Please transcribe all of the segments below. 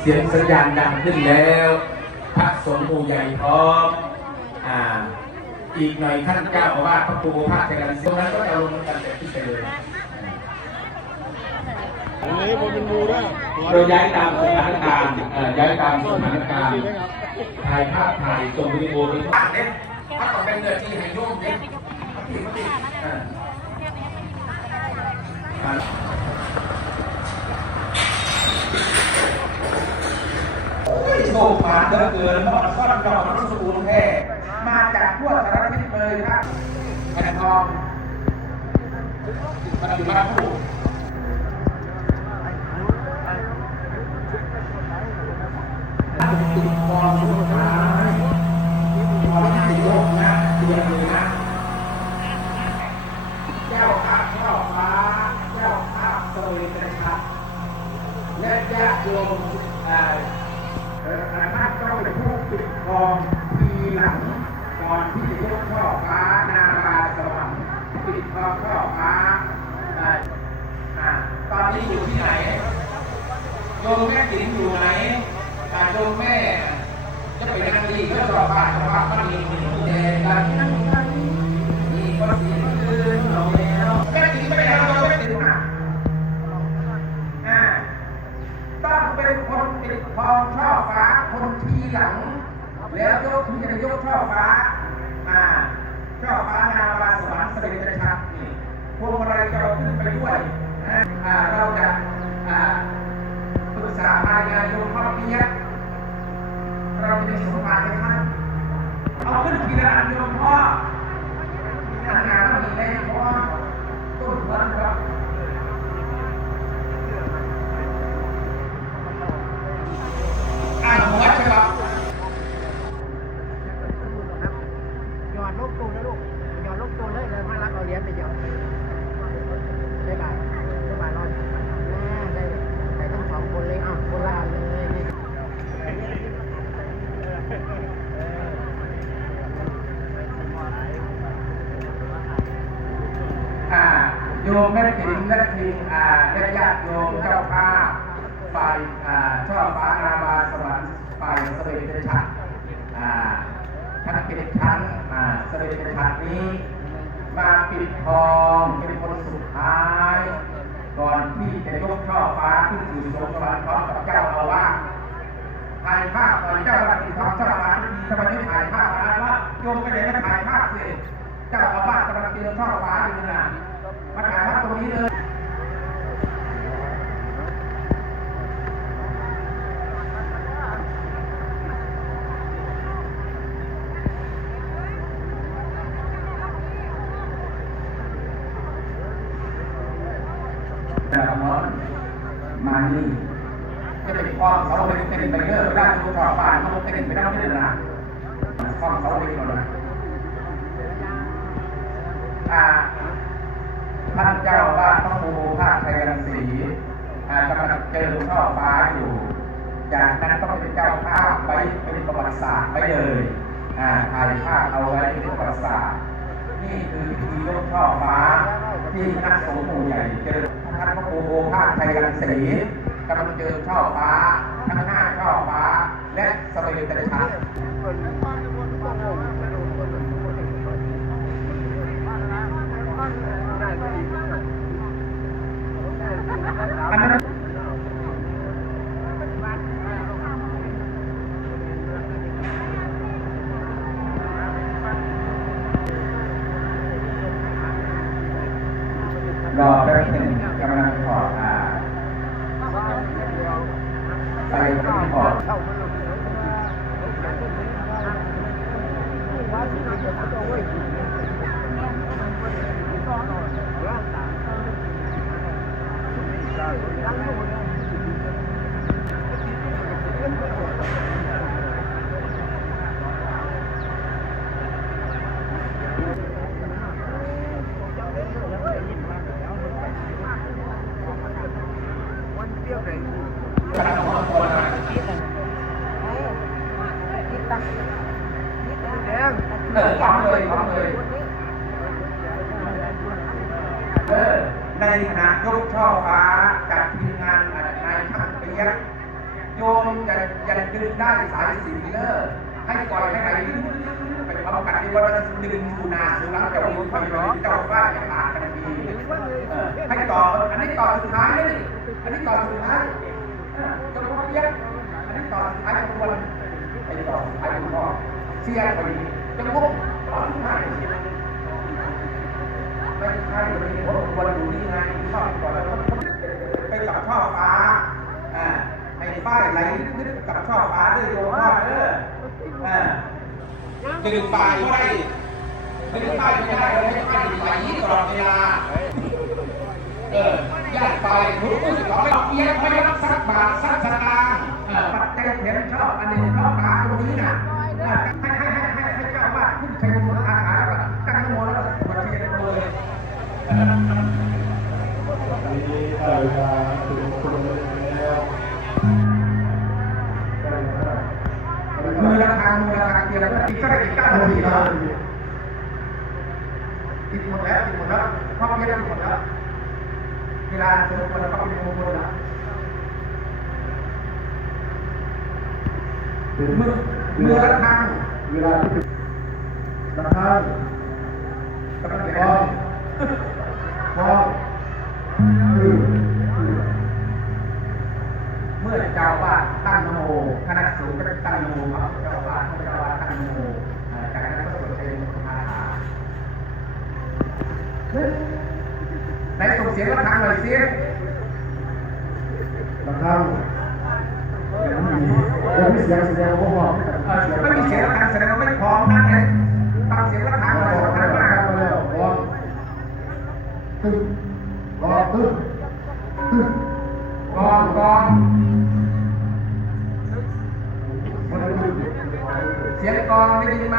อ่าเสียงสัญญาณดังขึ้นแล้ว พระสงฆ์หมู่ใหญ่พร้อมอ่าอีกหน่อยท่านเจ้าอาวาสพระครูพระเจริญตรงนั้นก็จะลงกันแต่ที่ไปเลยอันนี้ผมเป็นมูด้วยเราย้ายตามสถานการณ์เอ่อย้ายตามสถานการณ์ถ่ายภาพถ่ายส่งวิดีโอไปทุกท่านเนี่ยถ้าต้องเป็นเดือนที่ให้ยุ่งเนี่ยมาติมาติอ่าอ่าโชคมาเหลือเกินเพราะซ่อนเรามันสมบูรณ์แท้มาจากทั่วสารทิศเลยครับแผ่นทองปัจจุบันผู้ติดคอสุดท้ายคอที่ยกนะเดียวเลยนะเจ้าข้าช่อฟ้าเจ้าข้าสวยกระชับและญาติโยมอ่อ เอ่ออาจารย์ต้องเป็นผู้ปิดทองทีหลังก่อนที่จะยกช่อฟ้านาราสวรรค์ปิดทองช่อฟ้าอ่าตอนนี้อยู่ที่ไหนโยมแม่ติ๋มอยู่ไหนอ่าโยมแม่จะไปนั่งดีก็ช่อฟ้าช่อฟ้ามันมีแดงกันมี หลัง แล้วยกที่จะยกช่อฟ้ามาช่อฟ้านาวาสวรรค์เสด็จประชับนี่พวงมาลัยจะเอาขึ้นไปด้วยนะอ่าเราจะอ่าปรึกษารายงานโยมพ่อเปียกเราจะส่งมาให้ท่านเอาขึ้นทีละอันโยมพ่อทีละอันงานมีแรงเพราะว่าต้นวันครับอ่านหัวฉบับ หยอดลูกตูนนะลูกหยอดลูกตูนเลยเลยมารักเอาเหรียญไปหยอดได้บาทได้บาทร้อยแม่ได้ได้ทั้งสองคนเลยอะคนละอันเลยนี่ อ่า โยมแม่ติ๋มแม่ทิงอ่าญาติญาติโยมเจ้าภาพฝ่ายอ่าช่อฟ้านาวาสวรรค์ฝ่ายสเวทชัดอ่าชั้นกิจชั้นอ่าสเวทชัดนี้ มาปิดทองเป็นคนสุดท้าย ก่อนที่จะยกช่อฟ้าขึ้นสู่สวรรค์พร้อมกับเจ้าอาวาสถ่ายภาพตอนเจ้าอาวาสติดทองเจ้าอาวาสทีทำไมไม่ถ่ายภาพอะไรวะโยมไปไหนมาถ่ายภาพสิเจ้าอาวาสกำลังเตรียมช่อฟ้าอยู่น่ะ มาถ่ายภาพตรงนี้เลยแต่ละมอนมานี่จะเป็นความเขาเป็นเต้นไปเรื่อยได้ทุกชาวบ้านเขาเต้นไปได้ไม่ได้นะความเขาเองก่อนนะอ่า ท่านเจ้าว่าพระครูภาคไทยรังสีอาจจะมาเจอช่อฟ้าอยู่ จากนั้นก็เป็นเจ้าภาพไว้เป็นประวัติศาสตร์ไปเลยอ่าถ่ายภาพเอาไว้เป็นประวัติศาสตร์นี่คือพิธียกช่อฟ้าที่คณะสงฆ์หมู่ใหญ่เจอท่านพระครูโอภาสไทยรังสีกำลังเจอช่อฟ้าทั้งห้าช่อฟ้าและสเปนตะชันอันนั้น รอแป๊บหนึงกำลังถอดอ่าใส่กระดิ่งออก กำลังถอดตัวนะ เออพร้อมเลยพร้อมเลย เออในคณะยกช่อฟ้าจากทีมงานนายช่างปิย ยกโยมจะจะดึงได้สายสินเนอร์ให้ปล่อยให้ไหลดึงไปพร้อมกัน ที่ว่าจะดึงสุนาสุนัขจะวิ่งไปร้องเจ้าว่าจะขาดกันทีให้ต่ออันนี้ต่อสุดท้ายเลยอันนี้ต่อสุดท้ายเออเจ้าพ่อเพียกอันนี้ต่อสุดท้ายของคนไอ้ต่อสุดท้ายของพ่อเสียไปเจ้าพ่อต่อสุดท้ายไม่ใช่วันนี้ผมควรดูนี่ไงชอบก่อนแล้วไปกับช่อฟ้าอ่าให้ฝ้ายไหลนึกกับช่อฟ้าด้วยโยมพ่อเด้ออ่าดึงไป้าย ไม่ได้ดึงป้ายไม่ได้เราให้ป้ายไหลตลอดเวลา เออญาติไปรู้สึกว่าไม่เอียงไม่รับสักบาทสักสตางค์เออปัจจัยเห็นชอบอันนี้ชอบฟ้าตรงนี้นะเออให้ให้ให้ให้ให้เจ้าว่าขึ้นชัยมงคลอาหารแล้วก็ตั้งนโมแล้วก็สวดเทียนเลยมีได้เวลาถึงคนแล้วได้เวลามือละครั้งมือละครั้งเดียวแล้วอีกสักอีกเก้านาทีแล้ว ติดหมดแล้วติดหมดแล้วครอบเพี้ยรติดหมดแล้วเวลาสมควรแล้วก็เป็นมงคลแล้วเมื่อเมื่อละครั้งเวลาที่ละครั้งกำลังจะพร้อมพร้อมคือเมื่อเจ้าว่าตั้งโมคณะสูงก็ตั้งโมครับเจ้าวาดเจ้าวาดตั้งนโมจากนั้นก็สวดเจริญคาถาไหน ส่งเสียงละครั้งหน่อยสิละครั้งยังมียังมีเสียงแสดงว่าพร้อมไม่มีเสียงระฆังแสดงว่าไม่พร้อมนะเนี่ยฟังเสียงระฆังพมาร้อสำคัญมมากแล้วพร้อมตึ้งรอตึ้งตึ้งกองกองมันตึ้งเสียงกองได้ยินไหม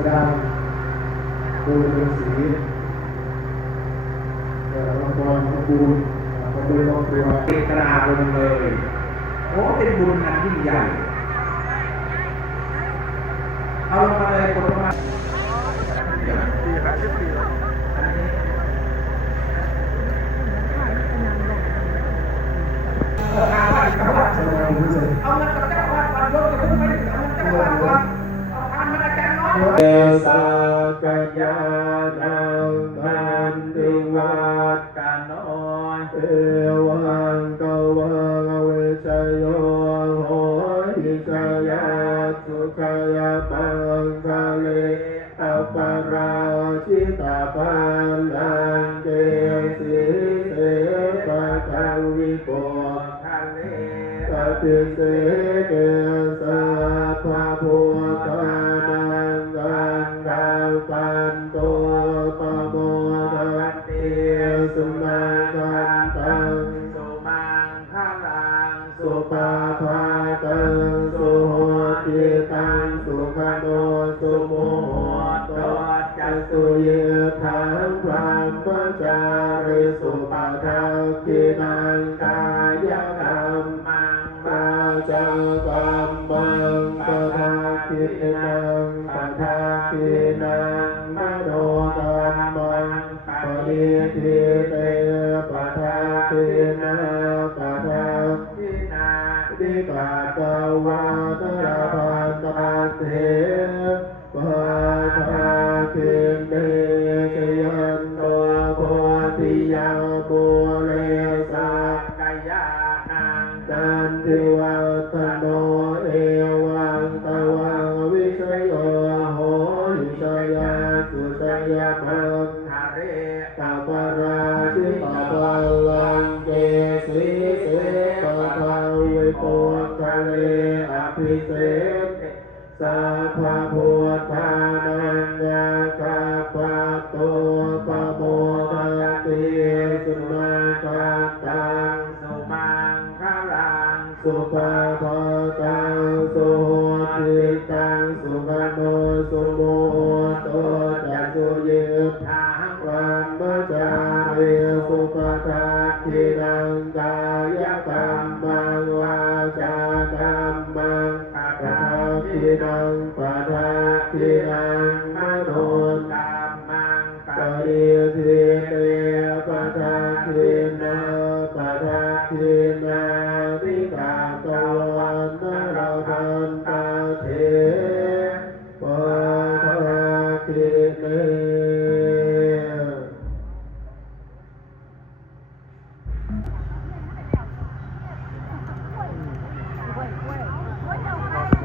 ก็ได้ดูหนังสือละครตะกูลมาดูละครเจตนาลงเลยโอ้เป็นบุญงานยิ่งใหญ่ เอาลงมาเลยคนมา sa ca ริสุปะทักขินังกา ทินาปะทักทินาวิกาตวันนราทัตาเทปะทักทิเ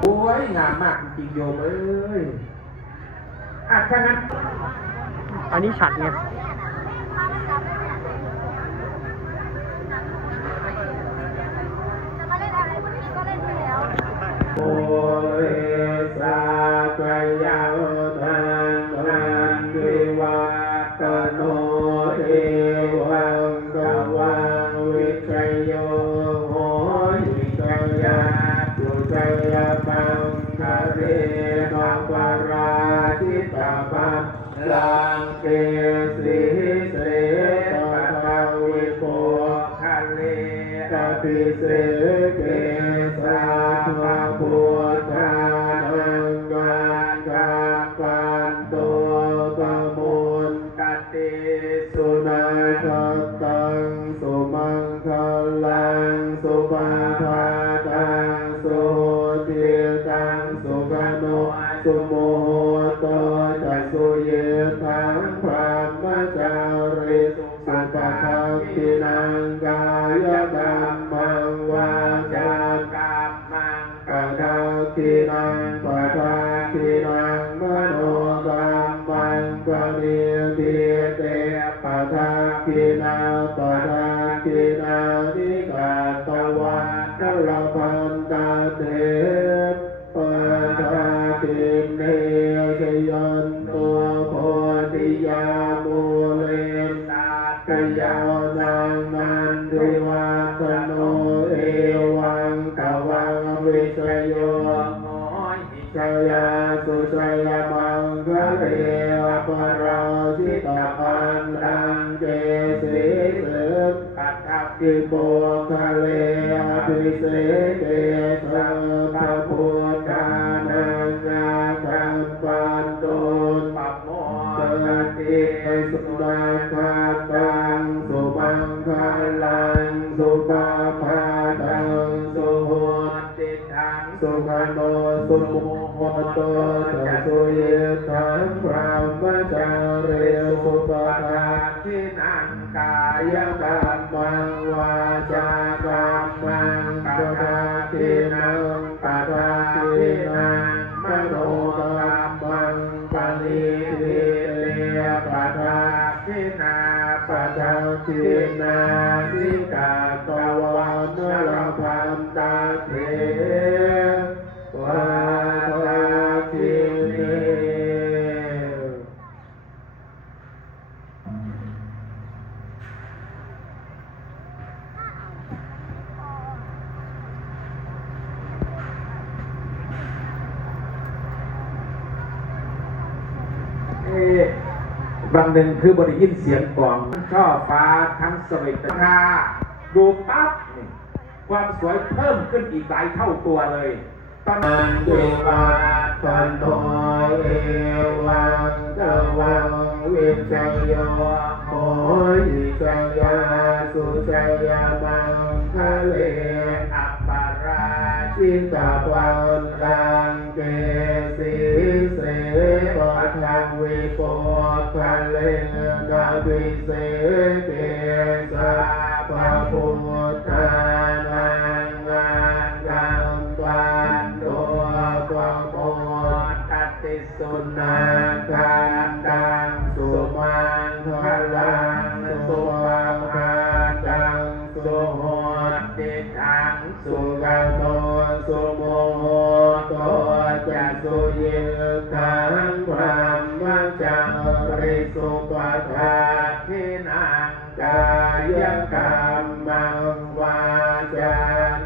โอ้ยงามมากจริงโยมเอ้ยอะถ้าอันนี้ฉัดเนี่ย đà đà คะเลอภิเสเกสัพพะพุทธานังอาคัมปันตุปัปโมตติสุนาคาตังสุมังคลังสุปาพาตังสุโหติทังสุขันโตสุโมโหโตจะสุเยทังพรหมจารีสุปาทินังกายกรรม หนึ่งคือบริยินเสียงกลองช่อฟ้าทั้งสวิตราดูปั๊บความสวยเพิ่มขึ้นอีกหลายเท่าตัวเลยตอนอันเทวาตันโตเอวังกวังวิจัยโยโหยิจัยยาสุจัยยามังคะเลอัปปาราชิตาวันตังเก วิโปคะเลนะวิเศเกส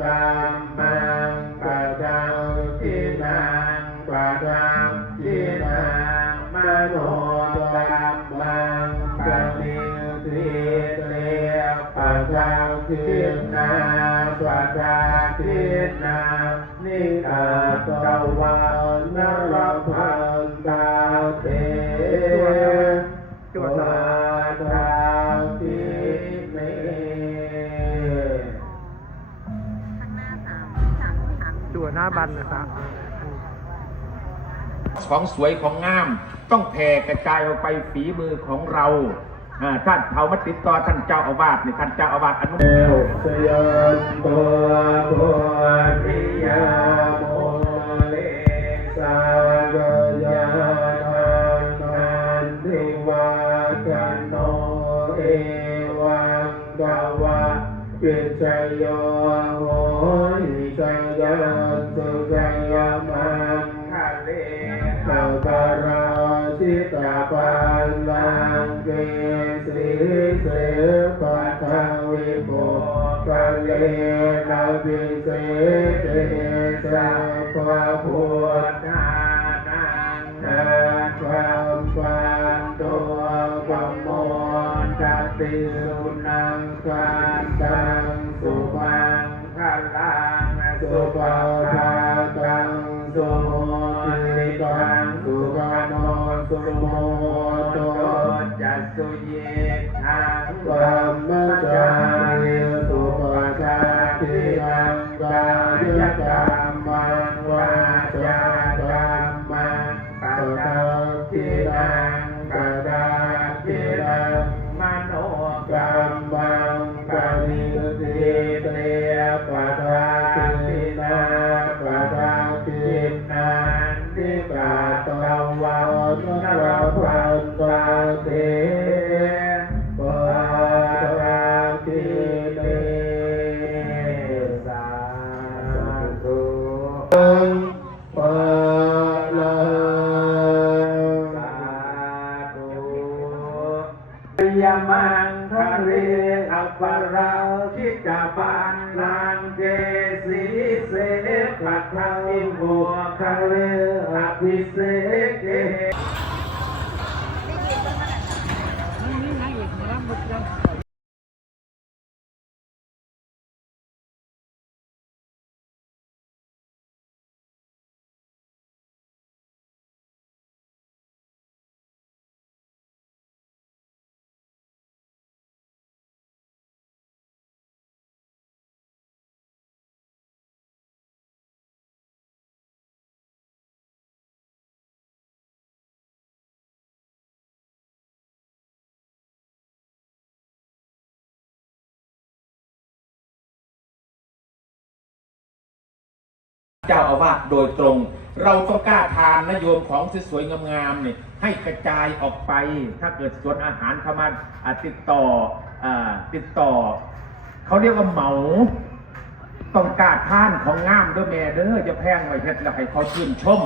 จา บันนะครับของสวยของงาม ต้องแผ่กระจายออกไปฝีมือของเราท่านเขามาติดต่อท่านเจ้าอาวาสนี่ท่านเจ้าอาวาสอนุเอวสยนา นังกันตังสุขังคลังสุปาทาตังสุโหติตังสุกโมสุโม ป เจ้าอาวาสโดยตรง เราต้องกล้าทานนโยมของสวยๆงามๆเนี่ยให้กระจายออกไป ถ้าเกิดสวนอาหารเข้ามาติดต่ออาติดต่อ เขาเรียกว่าเหมาต้องกล้าทานของงามด้วยแม่เด้อจะแพงไว้เฮ็ดแล้วให้เขาชื่นชม